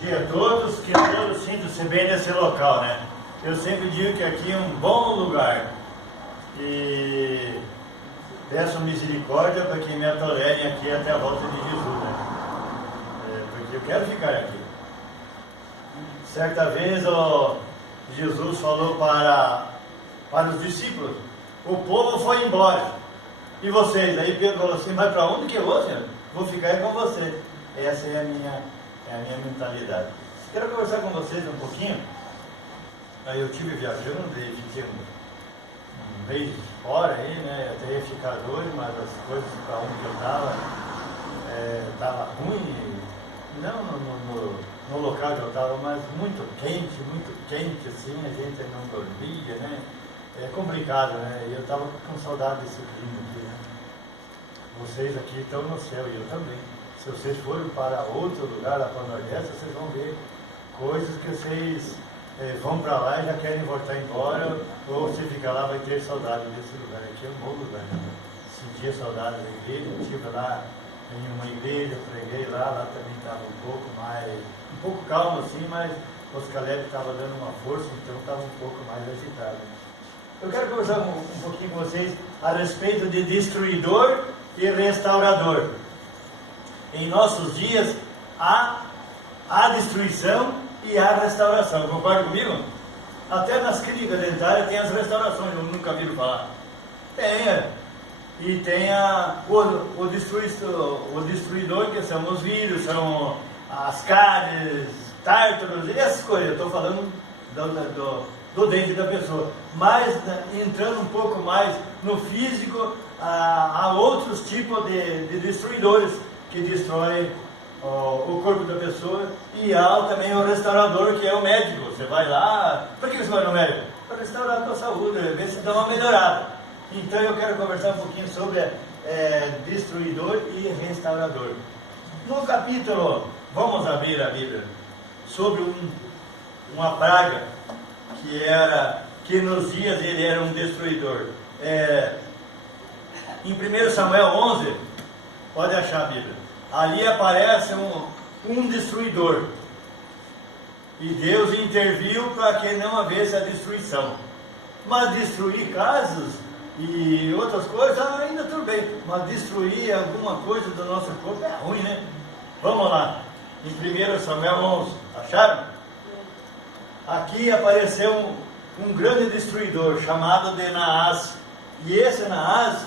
dia a todos, que todos sintam-se bem nesse local, né? Eu sempre digo que aqui é um bom lugar e peço misericórdia para que me tolerem aqui até a volta de Jesus, né? Porque eu quero ficar aqui. Certa vez Jesus falou para os discípulos: o povo foi embora e vocês? Aí Pedro falou assim: mas para onde que eu vou, Senhor? Vou ficar com você. Essa é a minha mentalidade. Quero conversar com vocês um pouquinho. Aí eu estive viajando e fiquei um mês fora aí, né? Eu até ia ficar doido, mas as coisas para onde eu estava ruim. Não no local que eu estava, mas muito quente assim, a gente não dormia, né? É complicado, né? E eu estava com saudade desse clima aqui, né? Vocês aqui estão no céu e eu também. Se vocês forem para outro lugar, lá para o Nordeste, vocês vão ver coisas que vocês vão para lá e já querem voltar embora, ou você fica lá vai ter saudade desse lugar. Aqui é um bom lugar, né? Sentia saudade da igreja, eu estive lá em uma igreja, preguei lá também estava um pouco calmo assim, mas os Caleb estavam dando uma força, então estava um pouco mais agitado. Eu quero conversar um pouquinho com vocês a respeito de destruidor e restaurador. Em nossos dias, há a destruição e a restauração. Concorda comigo? Até nas clínicas dentárias tem as restaurações, eu nunca viram falar. Tem, e tem o destruidor, que são os vírus, são as cáries, tártaros, e essas coisas. Eu estou falando do dente da pessoa. Mas, entrando um pouco mais no físico, há outros tipos de destruidores que destroem o corpo da pessoa, e há também o restaurador, que é o médico. Você vai lá, por que você vai no médico? Para restaurar a tua saúde, ver se dá uma melhorada. Então eu quero conversar um pouquinho sobre destruidor e restaurador. No capítulo, vamos abrir a Bíblia, sobre uma praga que nos dias ele era um destruidor. Em 1 Samuel 11, pode achar a Bíblia. Ali aparece um destruidor. E Deus interviu para que não houvesse a destruição. Mas destruir casas e outras coisas, ainda tudo bem. Mas destruir alguma coisa do nosso corpo é ruim, né? Vamos lá. Em 1 Samuel 11, acharam? Aqui apareceu um grande destruidor chamado de Naás. E esse Naás,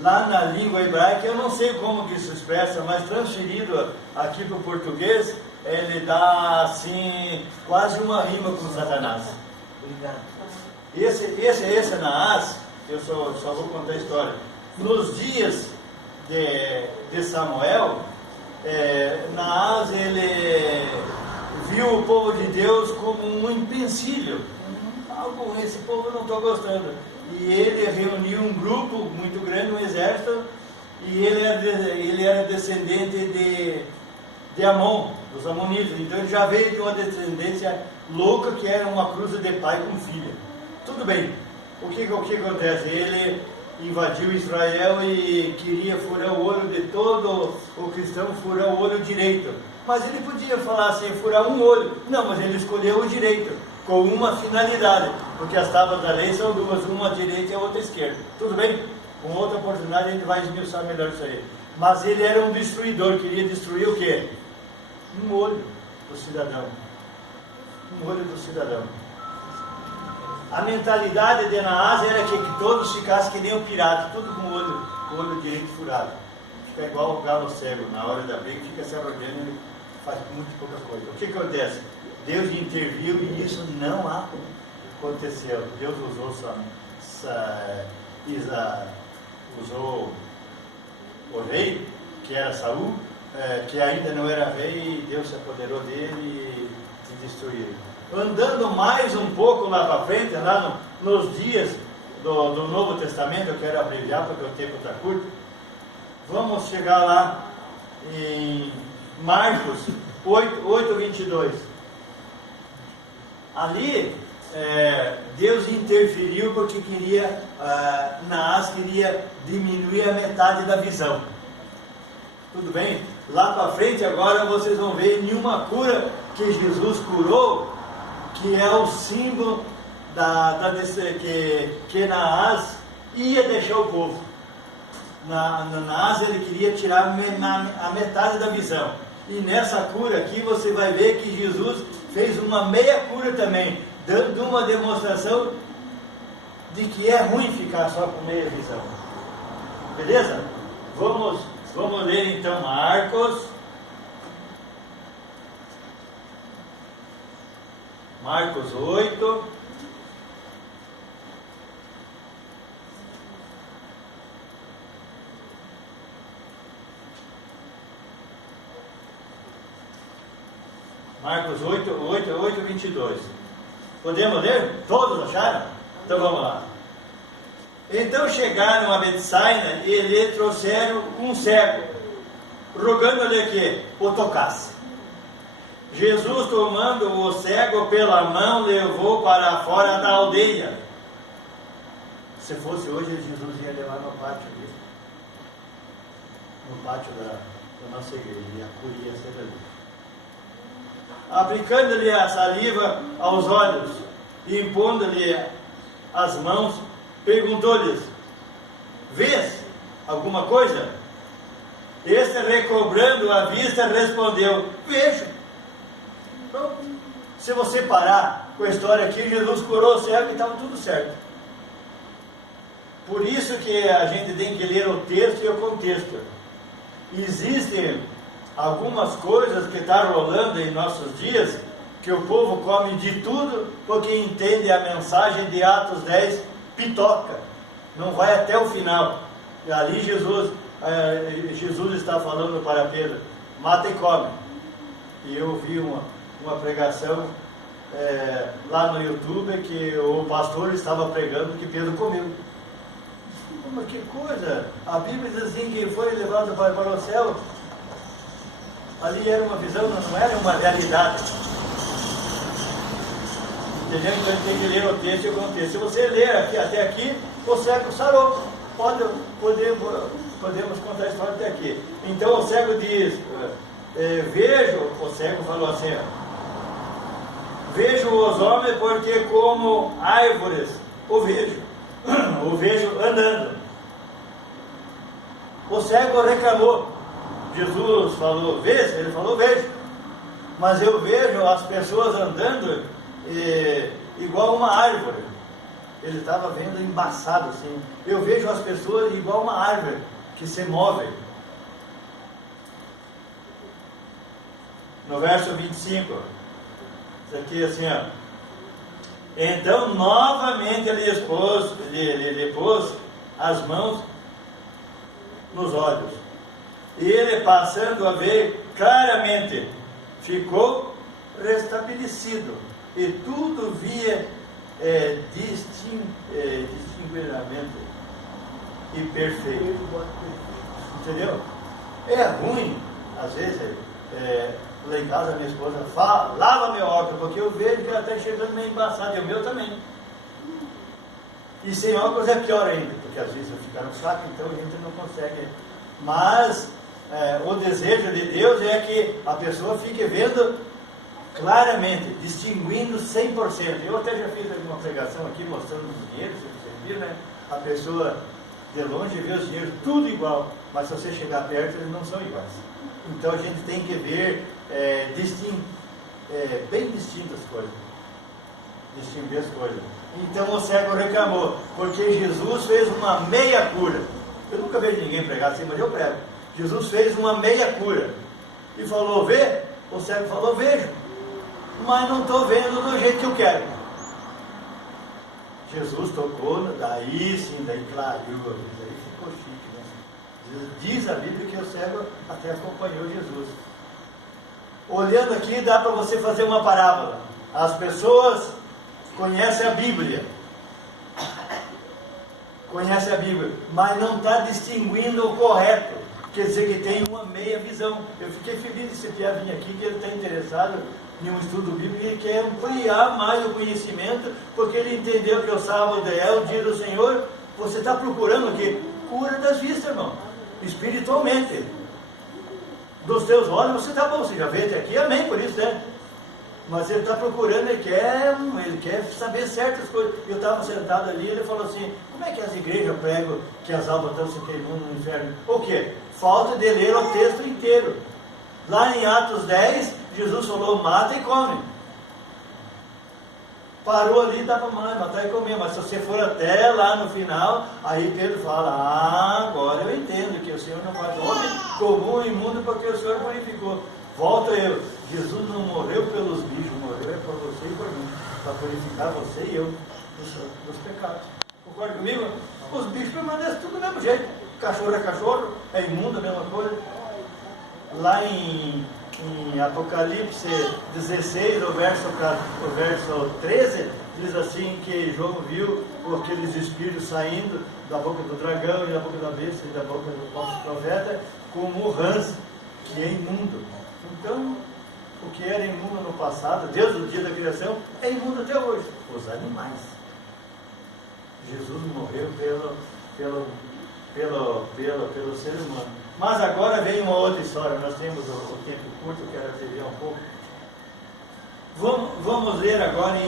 lá na língua hebraica, eu não sei como que se expressa, mas transferido aqui para o português, ele dá assim, quase uma rima com Satanás. Esse Naás, eu só vou contar a história. Nos dias de Samuel, Naás, ele viu o povo de Deus como um empecilho. Algo, esse povo eu não estou gostando. E ele reuniu um grupo muito grande, um exército, e ele era descendente de Amon, dos Amonitas. Então ele já veio de uma descendência louca, que era uma cruza de pai com filha. Tudo bem. O que acontece? Ele invadiu Israel e queria furar o olho de todo o cristão, furar o olho direito. Mas ele podia falar assim, furar um olho. Não, mas ele escolheu o direito, com uma finalidade, porque as tábuas da lei são duas, uma à direita e a outra à esquerda. Tudo bem? Com outra oportunidade a gente vai esmiuçar melhor isso aí. Mas ele era um destruidor, queria destruir o quê? Um olho do cidadão. Um olho do cidadão. A mentalidade de Naás era que todos ficassem que nem um pirata, tudo com o olho direito furado. Fica igual o galo cego, na hora da briga fica se arrogando e faz muito pouca coisa. O que acontece? Deus interviu e isso não aconteceu. Deus usou o rei, que era Saul, que ainda não era rei, e Deus se apoderou dele e destruiu. Andando mais um pouco lá para frente, lá nos dias do Novo Testamento, eu quero abreviar porque o tempo está curto, vamos chegar lá em Marcos 8:22. Ali, Deus interferiu porque Naás queria diminuir a metade da visão. Tudo bem? Lá para frente agora vocês vão ver nenhuma cura que Jesus curou, que é o símbolo que Naás ia deixar o povo. Naás ele queria tirar a metade da visão. E nessa cura aqui você vai ver que Jesus fez uma meia cura também, dando uma demonstração de que é ruim ficar só com meia visão. Beleza? Vamos ler então Marcos 8. Marcos 8, 22. Podemos ler? Todos acharam? Então vamos lá. Então chegaram a Betsaida e lhe trouxeram um cego, rogando-lhe que o tocasse. Jesus, tomando o cego pela mão, levou para fora da aldeia. Se fosse hoje, Jesus ia levar no pátio ali, no pátio da nossa igreja, e a cura ia ser ali. Aplicando-lhe a saliva aos olhos e impondo-lhe as mãos, perguntou-lhes: vês alguma coisa? Este, recobrando a vista, respondeu: vejo. Então, se você parar com a história aqui, Jesus curou o cego e estava tudo certo. Por isso que a gente tem que ler o texto e o contexto. Existem algumas coisas que estão rolando em nossos dias, que o povo come de tudo, porque entende a mensagem de Atos 10, pitoca, não vai até o final. E ali Jesus está falando para Pedro: mata e come. E eu vi uma pregação lá no YouTube, que o pastor estava pregando que Pedro comeu. Mas que coisa! A Bíblia diz assim que foi levado para o céu. Ali era uma visão, não era uma realidade. Entendeu? Então a gente tem que ler o texto e o contexto. Se você ler até aqui, o cego sarou. Podemos contar a história até aqui. Então o cego diz: vejo, o cego falou assim: vejo os homens porque como árvores o vejo andando. O cego reclamou. Jesus falou: vês? Ele falou: vejo. Mas eu vejo as pessoas andando igual uma árvore. Ele estava vendo embaçado assim. Eu vejo as pessoas igual uma árvore que se move. No verso 25, isso aqui assim, ó. Então novamente ele pôs as mãos nos olhos. E ele, passando a ver claramente, ficou restabelecido. E tudo via distinguidamente e perfeito. Entendeu? É ruim, às vezes, lá em casa minha esposa fala: lava meu óculos, porque eu vejo que ela está chegando meio embaçada, e o meu também. E sem óculos é pior ainda, porque às vezes eu fico no saco, então a gente não consegue. Mas o desejo de Deus é que a pessoa fique vendo claramente, distinguindo 100%. Eu até já fiz uma pregação aqui mostrando os dinheiros, se vocês viram, né? A pessoa de longe vê os dinheiros tudo igual, mas se você chegar perto, eles não são iguais. Então a gente tem que ver bem distintas coisas, distinguir as coisas. Então o cego reclamou, porque Jesus fez uma meia cura. Eu nunca vejo ninguém pregar assim, mas eu prego. Jesus fez uma meia cura e falou: vê? O cego falou: vejo, mas não estou vendo do jeito que eu quero. Jesus tocou, daí sim, daí clareou, daí ficou chique, né? Diz a Bíblia que o cego até acompanhou Jesus. Olhando aqui, dá para você fazer uma parábola. As pessoas conhecem a Bíblia, mas não está distinguindo o correto. Quer dizer que tem uma meia visão. Eu fiquei feliz de esse Pia vir aqui, que ele está interessado em um estudo bíblico e quer ampliar mais o conhecimento, porque ele entendeu que o sábado é o dia do Senhor. Você está procurando o quê? Cura das vistas, irmão, espiritualmente. dos teus olhos, você está bom, você já veio até aqui, amém por isso, né? Mas ele está procurando, ele quer saber certas coisas. Eu estava sentado ali, ele falou assim, como é que as igrejas pregam que as almas estão se queimando no inferno? O quê? Falta de ler o texto inteiro. Lá em Atos 10, Jesus falou, mata e come. Parou ali, dava mais, matar e comer. Mas se você for até lá no final, aí Pedro fala, agora eu entendo que o Senhor não faz homem comum e imundo porque o Senhor purificou. Volto eu, Jesus não morreu pelos bichos, morreu por você e por mim, para purificar você e eu dos pecados. Concorda comigo? Os bichos permanecem tudo do mesmo jeito. Cachorro é cachorro, é imundo, a mesma coisa. Lá em Apocalipse 16, o verso 13, diz assim que João viu aqueles espíritos saindo da boca do dragão e da boca da besta e da boca do falso profeta, como rãs, que é imundo. Então, o que era imundo no passado, desde o dia da criação, é imundo até hoje. Os animais. Jesus morreu pelo ser humano. Mas agora vem uma outra história. Nós temos o tempo curto, quero atender um pouco. Vamos ler agora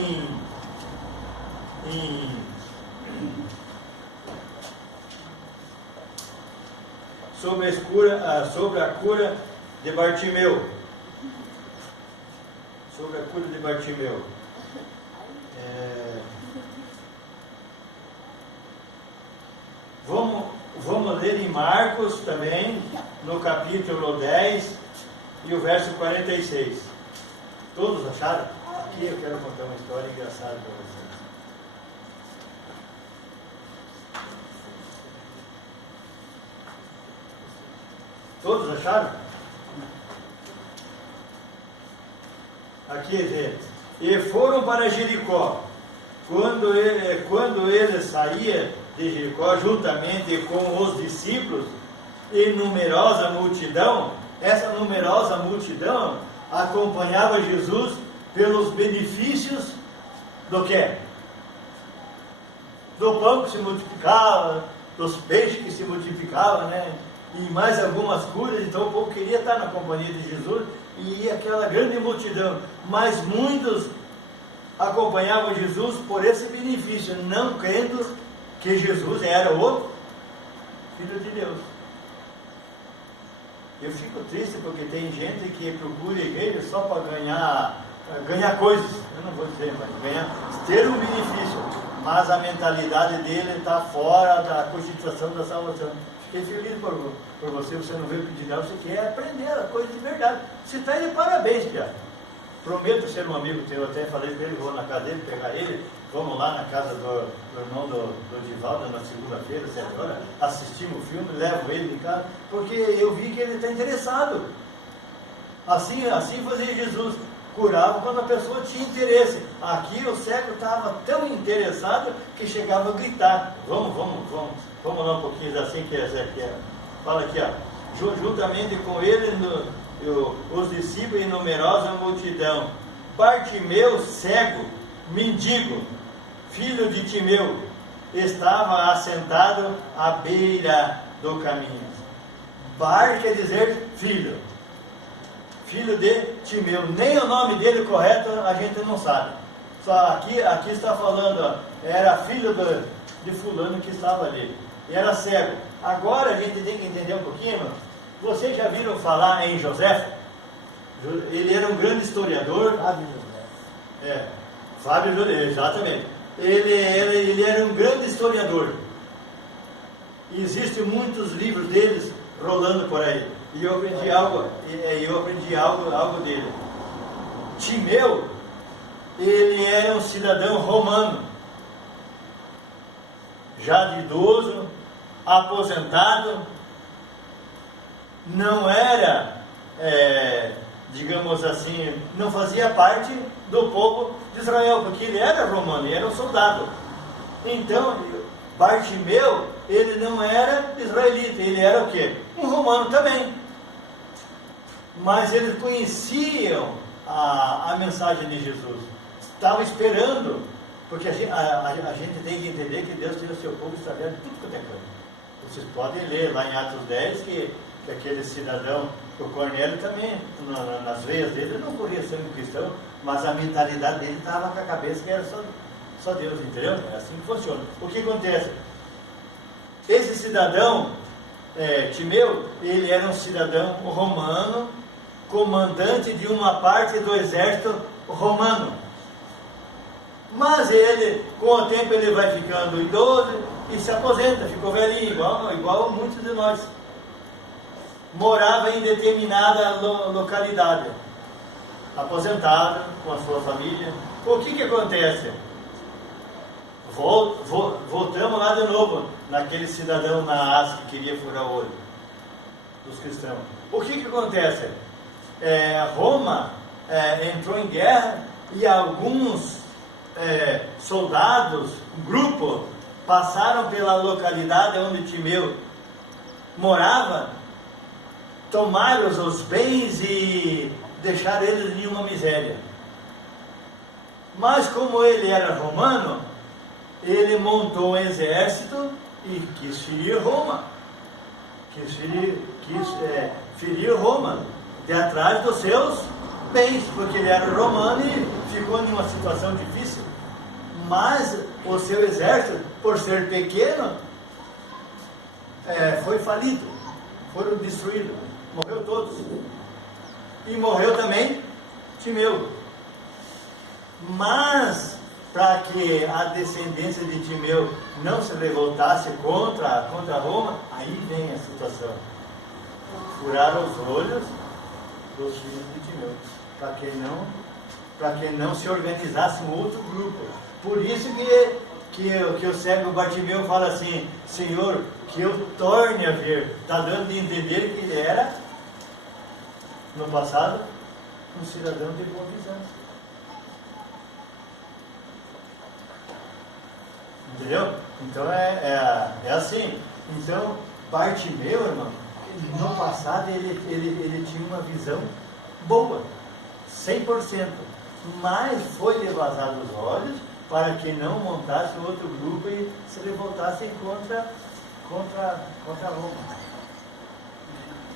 sobre a cura de Bartimeu. Sobre a cura de Bartimeu. Vamos ler em Marcos também, no capítulo 10 e o verso 46. Todos acharam? Aqui eu quero contar uma história engraçada para vocês. Todos acharam? Aqui, gente. E foram para Jericó. Quando ele saía de Jericó, juntamente com os discípulos e numerosa multidão, essa numerosa multidão acompanhava Jesus pelos benefícios do quê? Do pão que se multiplicava, dos peixes que se multiplicavam, né? E mais algumas curas. Então o povo queria estar na companhia de Jesus e aquela grande multidão, mas muitos acompanhavam Jesus por esse benefício, não crendo que Jesus era o Filho de Deus. Eu fico triste porque tem gente que procura a igreja só para ganhar coisas, eu não vou dizer, mas ter um benefício, mas a mentalidade dele está fora da constituição da salvação. Fiquei feliz por você não veio pedir nada, você quer aprender a coisa de verdade. Você está aí de parabéns, Piara. Prometo ser um amigo teu, até falei para ele, vou na casa dele, pegar ele, vamos lá na casa do irmão do Divaldo, na segunda-feira, 7 horas, assistimos o filme, levo ele de casa, porque eu vi que ele está interessado. Assim fazia Jesus, curava quando a pessoa tinha interesse. Aqui o cego estava tão interessado que chegava a gritar. Vamos lá um pouquinho assim que é. Fala aqui, ó. Juntamente com ele, os discípulos e numerosa multidão. Bartimeu, cego, mendigo, filho de Timeu, estava assentado à beira do caminho. Bar quer dizer filho. Filho de Timeu. Nem o nome dele correto a gente não sabe. Só aqui está falando, ó, era filho de fulano que estava ali. E era cego. Agora a gente tem que entender um pouquinho. Vocês já viram falar em José? Ele era um grande historiador. Fábio José. Fábio José, exatamente. Ele era um grande historiador. E existem muitos livros deles rolando por aí. E eu aprendi algo dele. Timeu, ele era um cidadão romano, já de idoso, aposentado, não era, digamos assim, não fazia parte do povo de Israel, porque ele era romano, ele era um soldado. Então, Bartimeu, ele não era israelita, ele era o quê? Um romano também. Mas eles conheciam a mensagem de Jesus, estavam esperando, porque a gente tem que entender que Deus tem o seu povo espalhado em tudo quanto é canto. Vocês podem ler lá em Atos 10 que que aquele cidadão, o Cornélio também, nas veias dele, não corria ser um cristão, mas a mentalidade dele estava com a cabeça que era só Deus, entendeu? É assim que funciona. O que acontece? Esse cidadão, Timeu, ele era um cidadão romano, comandante de uma parte do exército romano. Mas ele, com o tempo, ele vai ficando idoso e se aposenta, ficou velhinho, igual muitos de nós. Morava em determinada localidade, aposentado, com a sua família. O que acontece? Voltamos lá de novo, naquele cidadão Naás que queria furar o olho dos cristãos. O que acontece? Roma entrou em guerra e alguns soldados, um grupo, passaram pela localidade onde Timeu morava, tomaram os bens e deixaram ele em uma miséria. Mas como ele era romano, ele montou um exército e quis ferir Roma. Quis ferir Roma de atrás dos seus bens, porque ele era romano e ficou em uma situação difícil. Mas o seu exército, por ser pequeno, foi falido, foram destruídos, morreu todos. E morreu também Timeu. Mas, para que a descendência de Timeu não se revoltasse contra Roma, aí vem a situação. Furaram os olhos dos filhos de Timeu, para que não se organizasse um outro grupo. Por isso que o cego Bartimeu fala assim: Senhor, que eu torne a ver. Está dando de entender que ele era, no passado, um cidadão de boa visão. Entendeu? Então é assim. Então, Bartimeu, irmão, no passado ele tinha uma visão boa, 100%, mas foi levazado os olhos para que não montasse outro grupo e se revoltassem contra Roma.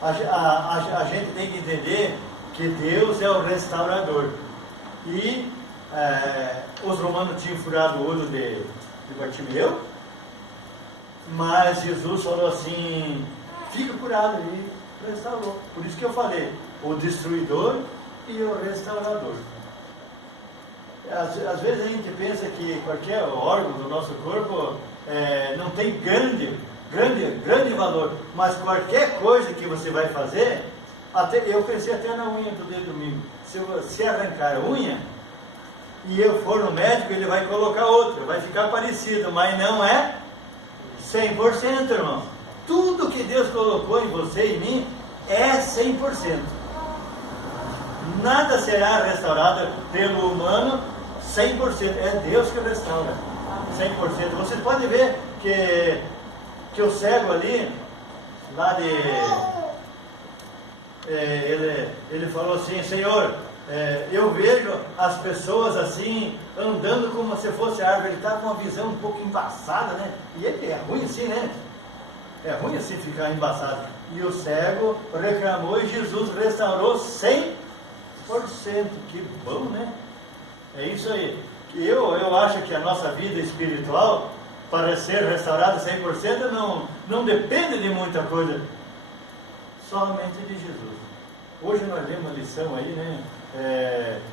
A gente tem que entender que Deus é o restaurador. E os romanos tinham furado o olho de Bartimeu, mas Jesus falou assim: fica curado, e restaurou. Por isso que eu falei, o destruidor e o restaurador. Às vezes a gente pensa que qualquer órgão do nosso corpo não tem grande valor, mas qualquer coisa que você vai fazer, eu cresci até na unha do dedo domingo. Se arrancar a unha e eu for no médico, ele vai colocar outra, vai ficar parecido, mas não é 100%, irmão. Tudo que Deus colocou em você e em mim é 100%. Nada será restaurado pelo humano 100%. É Deus que restaura 100%. Você pode ver que o cego ali, lá ele falou assim: Senhor, eu vejo as pessoas assim, andando como se fosse árvore. Ele está com uma visão um pouco embaçada, né? E ele é ruim assim, né? É ruim assim ficar embaçado. E o cego reclamou e Jesus restaurou 100%. Que bom, né? É isso aí. Eu acho que a nossa vida espiritual, para ser restaurada 100%, não depende de muita coisa, somente de Jesus. Hoje nós lemos uma lição aí, né?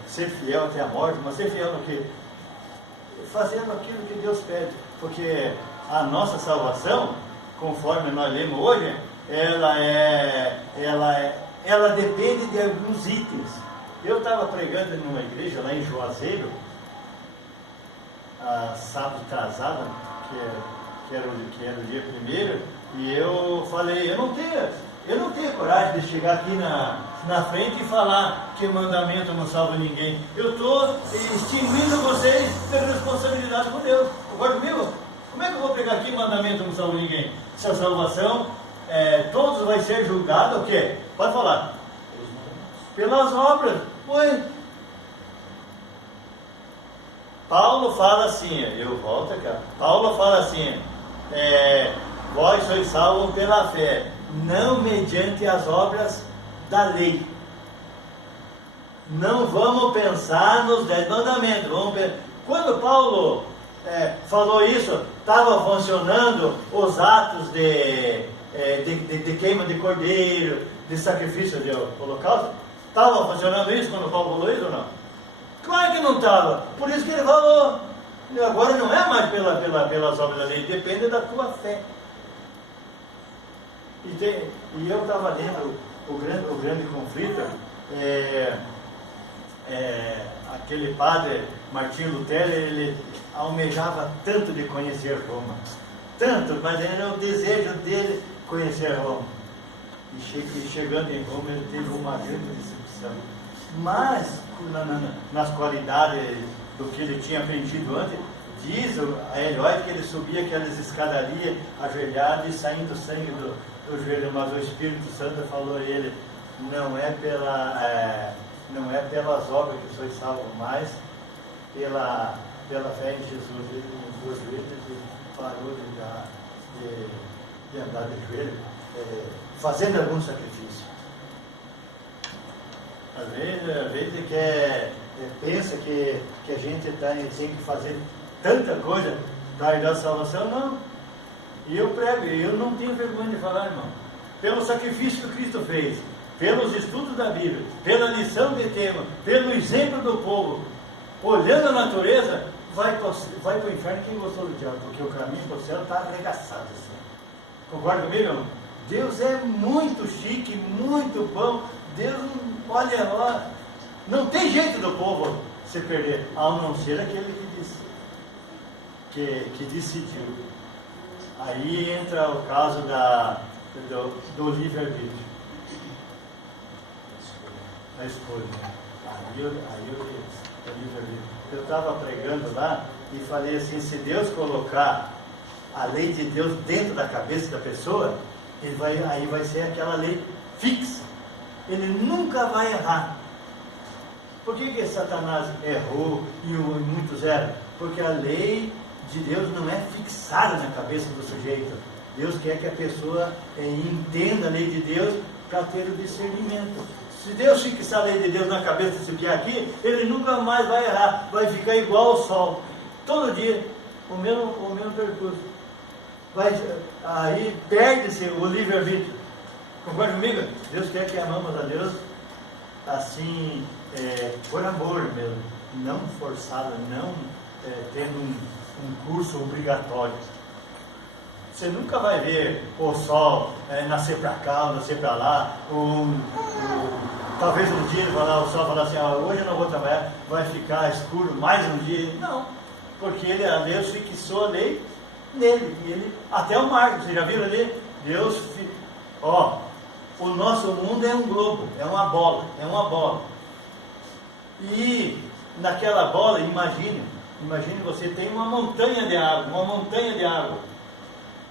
Ser fiel até a morte, mas ser fiel no quê? Fazendo aquilo que Deus pede, porque a nossa salvação, conforme nós lemos hoje, ela depende de alguns itens. Eu estava pregando numa igreja lá em Juazeiro, sábado atrasado, que era o dia primeiro, e eu falei: eu não tenho coragem de chegar aqui na frente e falar que mandamento não salva ninguém. Eu estou extinguindo vocês de responsabilidade com Deus. Concorda comigo? Como é que eu vou pegar aqui mandamento não salva ninguém? Se a salvação, todos vai ser julgado, o quê? Pode falar. Pelas obras. Ué. Paulo fala assim, eu volto aqui. Paulo fala assim: vós sois salvos pela fé. não mediante as obras da lei. Não vamos pensar nos 10 mandamentos. Quando Paulo falou isso, estava funcionando os atos de queima de cordeiro, de sacrifício de holocausto? Estava funcionando isso quando Paulo falou isso ou não? Claro que não estava. Por isso que ele falou. Agora não é mais pelas obras da lei, depende da tua fé. E eu estava lendo o grande conflito. Aquele padre Martinho Lutero, ele almejava tanto de conhecer Roma, tanto, mas era o desejo dele conhecer Roma. E chegando em Roma, ele teve uma grande decepção. Mas, nas qualidades do que ele tinha aprendido antes, diz a Elióide que ele subia aquelas escadarias ajoelhado e saindo sangue do joelho, mas o Espírito Santo falou a ele: não é pelas obras que sois salvo, mas pela fé em Jesus. Ele mudou os joelhos e parou de andar de joelho, fazendo algum sacrifício. Às vezes pensa que a gente tem que fazer tanta coisa para ir da salvação. Não. E eu prego, eu não tenho vergonha de falar, irmão. Pelo sacrifício que Cristo fez, pelos estudos da Bíblia, pela lição de tema, pelo exemplo do povo, olhando a natureza, vai para o inferno quem gostou do diabo, porque o caminho para o céu está arregaçado assim. Concorda comigo, irmão? Deus é muito chique, muito bom. Deus, olha lá, não tem jeito do povo se perder, a não ser aquele que decidiu. Aí entra o caso do livre-arbítrio, da escolha. Aí o livre-arbítrio. Eu estava pregando lá e falei assim: se Deus colocar a lei de Deus dentro da cabeça da pessoa, aí vai ser aquela lei fixa. Ele nunca vai errar. Por que Satanás errou e muitos erram? Porque a lei de Deus não é fixada na cabeça do sujeito. Deus quer que a pessoa entenda a lei de Deus para ter o discernimento. Se Deus fixar a lei de Deus na cabeça desse dia aqui, ele nunca mais vai errar, vai ficar igual ao sol. Todo dia, o mesmo percurso. Aí perde-se o livre-arbítrio. Concorda comigo? Deus quer que amamos a Deus assim, por amor mesmo, não forçado, não tendo um curso obrigatório. Você nunca vai ver o sol nascer para cá, ou nascer para lá, talvez um dia ele vai lá, o sol falar assim: hoje eu não vou trabalhar, vai ficar escuro mais um dia. Não, porque Deus fixou a lei nele, e ele, até o mar, vocês já viram ali? Deus, o nosso mundo é um globo, é uma bola. E naquela bola, imagine você tem uma montanha de água.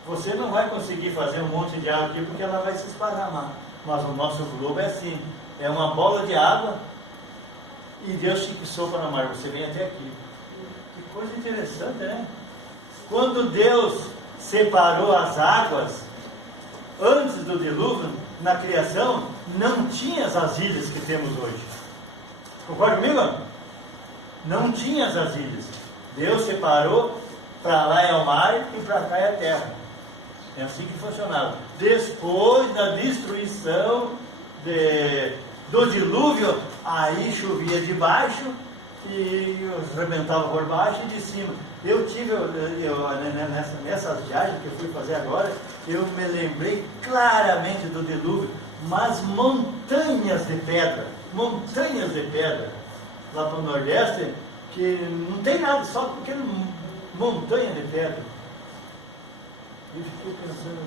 Você não vai conseguir fazer um monte de água aqui porque ela vai se esparramar. Mas o nosso globo é assim, é uma bola de água e Deus fixou para o mar, você vem até aqui. Que coisa interessante, né? Quando Deus separou as águas, antes do dilúvio, na criação, não tinha as ilhas que temos hoje. Concorda comigo? Não tinha as ilhas. Deus separou, para lá é o mar e para cá é a terra. É assim que funcionava. Depois da destruição do dilúvio, aí chovia de baixo e arrebentava por baixo e de cima. Eu tive, nessas viagens que eu fui fazer agora, eu me lembrei claramente do dilúvio, mas montanhas de pedra, lá para o Nordeste, que não tem nada, só pequena montanha de pedra. E fiquei pensando,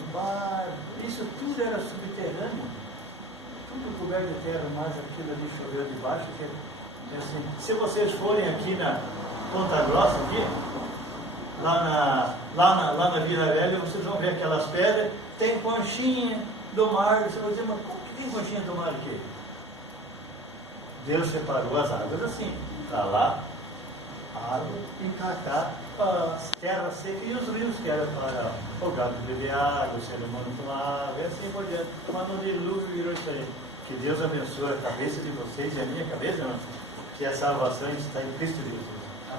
isso tudo era subterrâneo, tudo coberto de terra, mas aquilo ali choveu de baixo, assim, se vocês forem aqui na Ponta Grossa, aqui, lá na Vila Velha, vocês vão ver aquelas pedras, tem conchinha do mar, você vai dizer, mas como que tem conchinha do mar aqui? Deus separou as águas assim, para lá, água e para cá, a terra seca e os rios que eram para o gado beber água, o ser humano tomar água, e assim por diante. Mas no dilúvio virou isso aí. Que Deus abençoe a cabeça de vocês e a minha cabeça, irmão, que a salvação está em Cristo Jesus.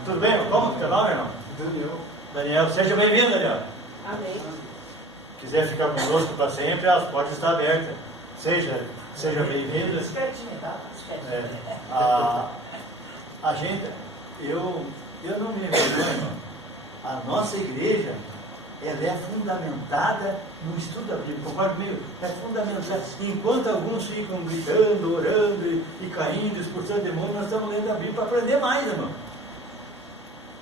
Tudo bem, irmão? Como que é o nome, irmão? Daniel. Daniel, seja bem-vindo, Daniel. Amém. Quiser ficar conosco para sempre, as portas estão abertas. Seja bem-vindo. Espertinho, tá? Espertinho. A gente, eu não me envergonho, irmão. A nossa igreja, ela é fundamentada no estudo da Bíblia. Concorda comigo? É fundamentada. Enquanto alguns ficam gritando, orando e caindo, expulsando demônios, nós estamos lendo a Bíblia para aprender mais, irmão.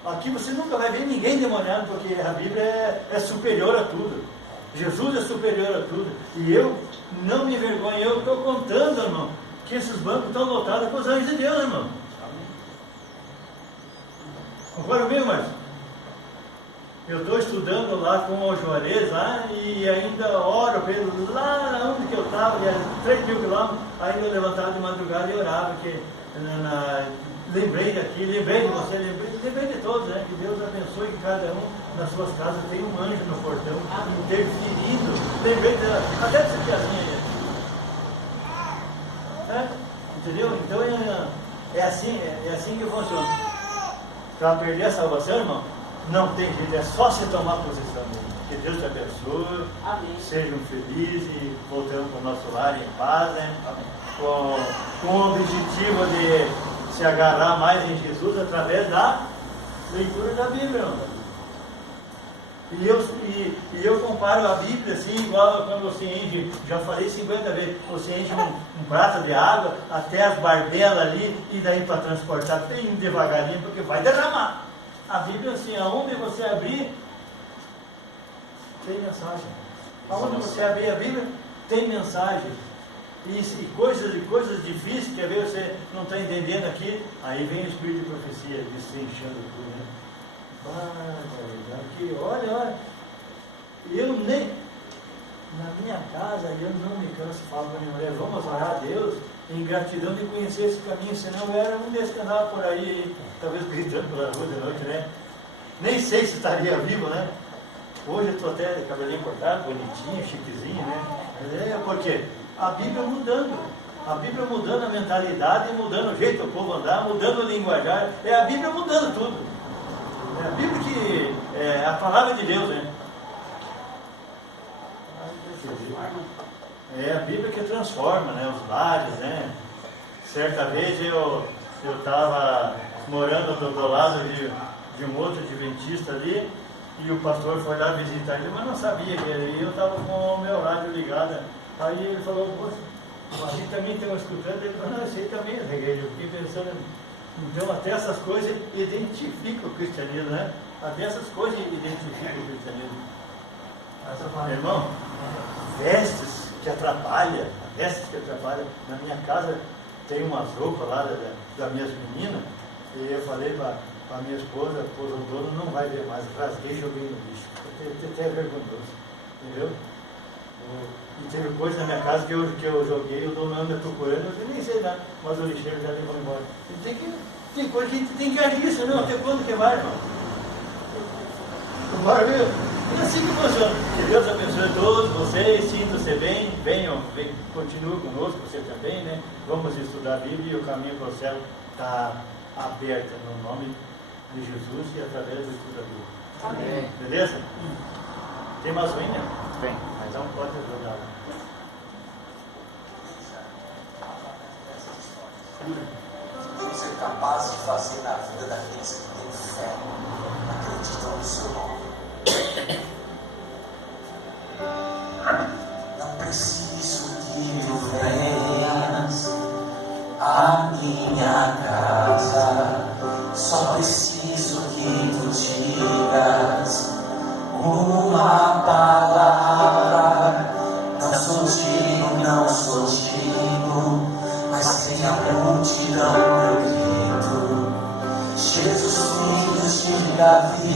Aqui você nunca vai ver ninguém demoniado, porque a Bíblia é superior a tudo. Jesus é superior a tudo. E eu não me envergonho, eu estou contando, irmão, que esses bancos estão lotados com os anjos de Deus, irmão. Concorda comigo, Márcio? Eu estou estudando lá com o Juarez lá e ainda oro para ele lá onde que eu estava, 3 mil quilômetros, ainda eu levantava de madrugada e orava, que lembrei daqui, lembrei de você, lembrei de todos, né? Que Deus abençoe que cada um nas suas casas tem um anjo no portão, interferindo, lembrei até dessa piadinha aí. Entendeu? Então é assim que funciona. Para perder a salvação, irmão, não tem jeito, é só se tomar posição mesmo. Que Deus te abençoe. Amém. Sejam felizes e voltando para o nosso lar em paz, né? Com o objetivo de se agarrar mais em Jesus através da leitura da Bíblia. Irmão. E eu comparo a Bíblia assim, igual quando você enche, já falei 50 vezes, você enche um prato de água até as barbelas ali e daí para transportar bem devagarinho, porque vai derramar. A Bíblia assim, aonde você abrir, tem mensagem. Aonde você abrir a Bíblia, tem mensagem. E coisas difíceis, que às vezes você não está entendendo aqui, aí vem o Espírito de profecia, desenchando tudo, né? Aqui, olha, eu nem, na minha casa, eu não me canso de falar para minha mulher, vamos orar a Deus, em gratidão de conhecer esse caminho, senão eu era um desse que andava por aí, talvez gritando pela rua de noite, né? Nem sei se estaria vivo, né? Hoje eu estou até de cabelinho cortado, bonitinho, chiquezinho, né? Mas porque a Bíblia mudando a mentalidade, mudando o jeito do povo andar, mudando o linguajar, é a Bíblia mudando tudo. É a Bíblia que é a palavra de Deus, né? É a Bíblia que transforma, né, os lares, né? Certa vez eu estava morando do lado de um outro adventista ali, e o pastor foi lá visitar ele, mas não sabia que ele, eu estava com o meu rádio ligado. Aí ele falou, poxa, a gente também tem uma escutando, ele falou, não, esse aí também é da igreja. Eu fiquei pensando, então até essas coisas identificam o cristianismo, né? Até essas coisas identificam o cristianismo. Irmão, vestes que atrapalham, na minha casa tem umas roupas lá das minhas meninas, e eu falei para a minha esposa, o dono não vai ver mais, rasguei e joguei no lixo. Até vergonhoso, entendeu? E teve coisa na minha casa que eu joguei, o dono anda procurando, eu nem sei nada, mas o lixeiro já levou embora. Tem coisa que a gente tem que agir, senão até quando que vai, irmão? Bora ver? É assim que funciona. Que Deus abençoe todos vocês, sintam-se bem, venham, continuem conosco, você também, né? Vamos estudar a Bíblia e o caminho para o céu está aberto no nome de Jesus e através do estudo da Bíblia. Amém. Beleza? Tem mais um ainda? Tem. Mas não pode ajudar. Ser capaz de fazer na vida daqueles que têm fé, acreditam no seu nome. Não preciso que tu venhas à minha casa, só preciso que tu digas uma palavra. Não sou digno, mas tem a multidão eu grito. Jesus Cristo, diga a vida.